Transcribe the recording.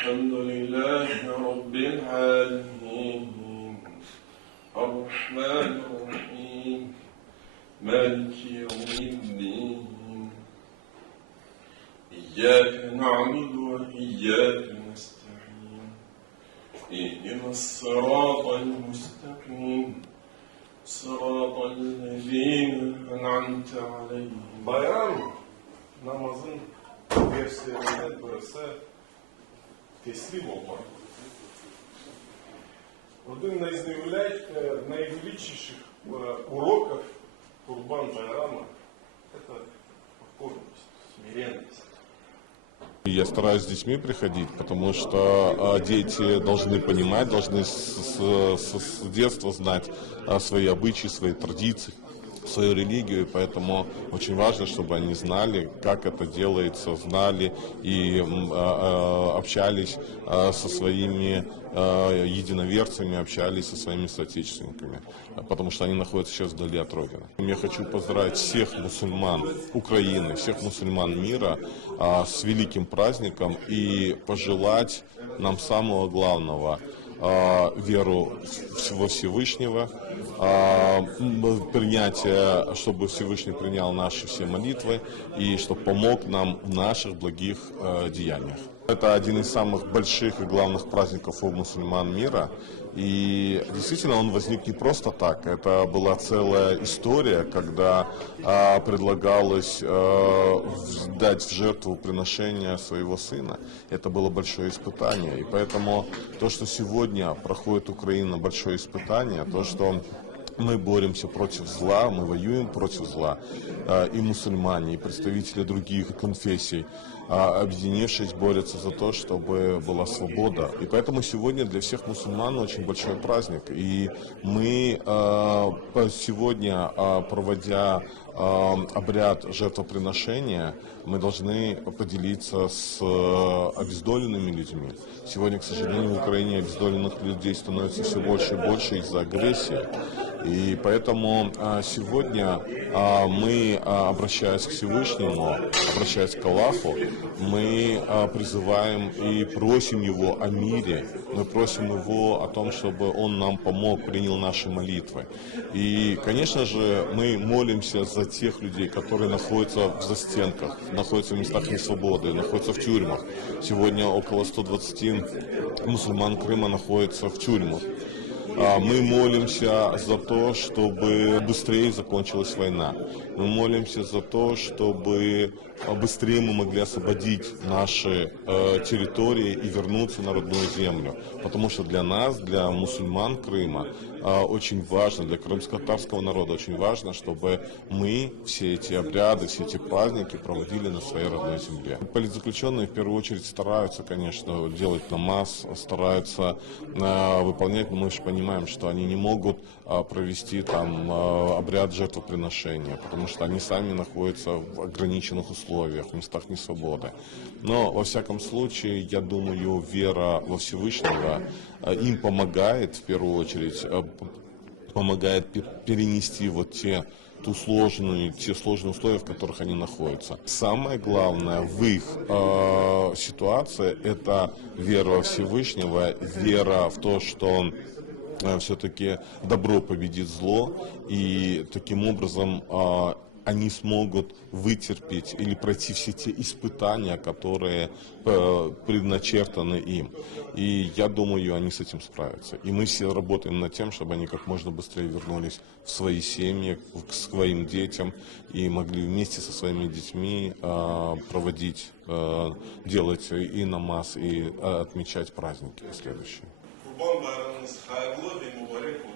الحمد لله رب العالمين الرحمن الرحيم مالك يوم الدين إياك نعبد وإياك نستعين اهدنا الصراط المستقيم صراط الذين أنعمت عليهم. Bayram namazın derslerinden burası teslim olmak. Один из наивеличайших уроков Курбан Байрама – это покорность, смиренность. Я стараюсь с детьми приходить, потому что дети должны понимать, должны с детства знать свои обычаи, свои традиции, свою религию, и поэтому очень важно, чтобы они знали, как это делается, знали и общались со своими единоверцами, общались со своими соотечественниками, потому что они находятся сейчас вдали от Родины. Я хочу поздравить всех мусульман Украины, всех мусульман мира с великим праздником и пожелать нам самого главного – веру во Всевышнего, принятие, чтобы Всевышний принял наши все молитвы и чтобы помог нам в наших благих деяниях. Это один из самых больших и главных праздников у мусульман мира. И действительно он возник не просто так. Это была целая история, когда предлагалось дать в жертву приношение своего сына. Это было большое испытание. И поэтому то, что сегодня проходит Украина большое испытание, то, что мы боремся против зла, мы воюем против зла, и мусульмане, и представители других конфессий, объединившись, борются за то, чтобы была свобода. И поэтому сегодня для всех мусульман очень большой праздник. И мы сегодня, проводя обряд жертвоприношения, мы должны поделиться с обездоленными людьми. Сегодня, к сожалению, в Украине обездоленных людей становится все больше и больше из-за агрессии. И поэтому сегодня мы, обращаясь к Всевышнему, обращаясь к Аллаху, мы призываем и просим Его о мире, мы просим Его о том, чтобы Он нам помог, принял наши молитвы. И, конечно же, мы молимся за тех людей, которые находятся в застенках, находятся в местах несвободы, находятся в тюрьмах. Сегодня около 120 мусульман Крыма находятся в тюрьмах. Мы молимся за то, чтобы быстрее закончилась война. Мы молимся за то, чтобы быстрее мы могли освободить наши территории и вернуться на родную землю. Потому что для нас, для мусульман Крыма, очень важно, для крымско-татарского народа очень важно, чтобы мы все эти обряды, все эти праздники проводили на своей родной земле. Политзаключенные в первую очередь стараются, конечно, делать намаз, стараются выполнять, но мы же понимаем, что они не могут провести там обряд жертвоприношения, потому что они сами находятся в ограниченных условиях, в местах несвободы. Но, во всяком случае, я думаю, вера во Всевышнего им помогает, в первую очередь, помогает перенести вот те сложные условия, в которых они находятся. Самое главное в их ситуации – это вера во Всевышнего, вера в то, что все-таки добро победит зло, и таким образом они смогут вытерпеть или пройти все те испытания, которые предначертаны им. И я думаю, они с этим справятся. И мы все работаем над тем, чтобы они как можно быстрее вернулись в свои семьи, к своим детям, и могли вместе со своими детьми проводить, делать и намаз, и отмечать праздники следующие. Kurban Bayramınız hayırlı ve mübarek olsun.